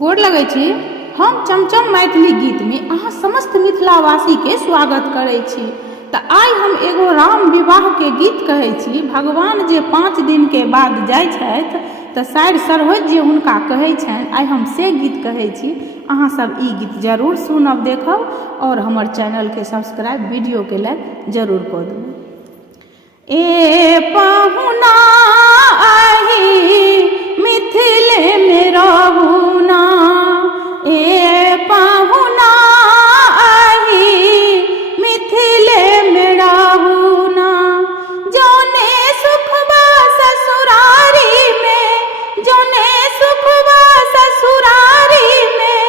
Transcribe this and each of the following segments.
गोर लगै छी। हम चमचम मैथिली गीत में अहाँ समस्त मिथिलावासी के स्वागत करै छी। तऽ आइ हम एगो राम विवाह के गीत कहै छी। भगवान जे 5 दिन के बाद जाइ छथि तऽ साइर सरहोज जे हुनका कहै छनि, आइ हम से गीत कहै छी। अहाँ सब ई गीत जरूर सुनब, देखब और हमर चैनल के सब्सक्राइब, वीडियो के लाइक जरूर कऽ देबै। ए पाहुना आही मिथिले में रहू ना, ए पाहुना आही मिथिले में रहू ना। जौने सुखबा ससुरारी में, जौने सुखबा ससुरारी में,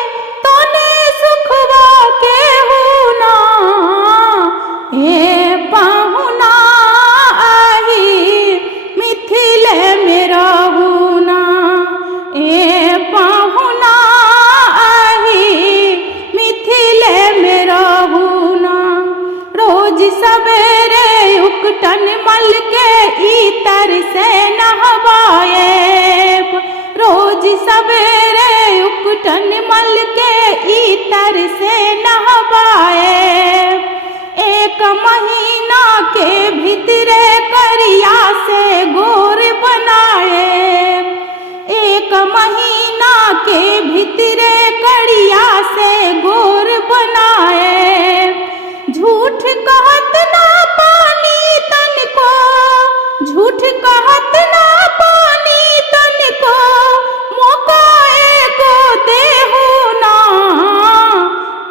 तौने सुखबा केहू ना। ए पाहुना आही मिथिले में रहू ना, ए पाहुना आही मिथिले में रहू ना। रोज सवेरे उकटन मल के इतर से नहवाएब, रोज सवेरे उकटन मल के इतर से नहवाएब। 1 महीना के भीतरे करिया से गोर बनाएब, 1 महीना के भीतरे करिया से गोर बनाएब। झूठ कहत ना पानी तनको, झूठ कहत ना पानी तनको, मौका एको देहू ना।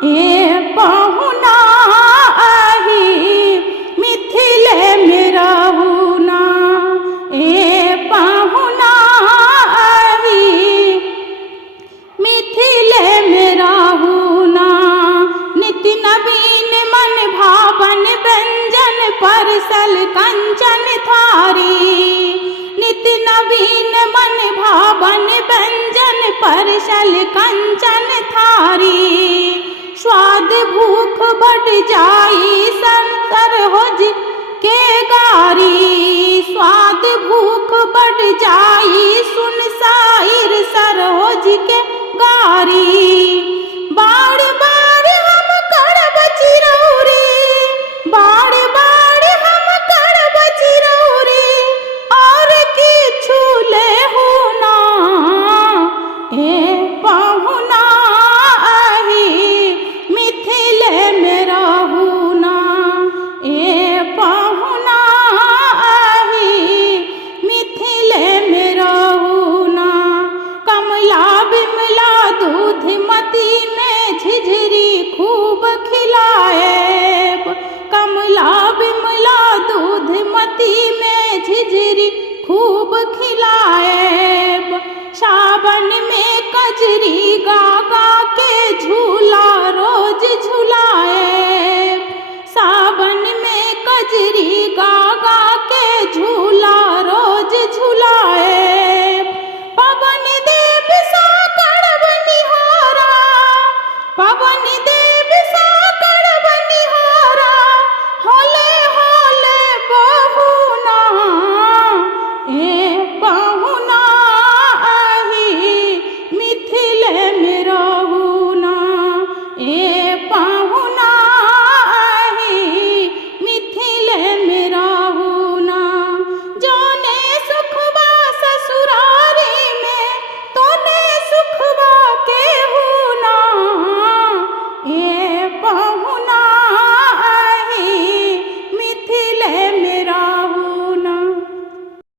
ए पाहुना आही मिथिले में रहू ना, ए पाहुना आही मिथिले में रहू ना। नित्य नवीन मन भावन व्यंजन परसल कंचन थारी, नित्य नवीन मन भावन व्यंजन परसल कंचन थारी। स्वाद भूख बढ़ जाई सरहोज के गारी, स्वाद भूख बढ़ जाई सुन साइर सरहोज के गारी। बार बार हम करब चिरौरी, बार बार हम करब चिरौरी, और किछु लेहू ना। ए पाहुना आही मिथिले में रहू ना, ए पाहुना आही मिथिले में रहू ना। कमला बिमला दूधमती में झिझरी खूब खिलाएब, कमला बिमला दूधमती में झिझरी खूब खिलाएब। सावन में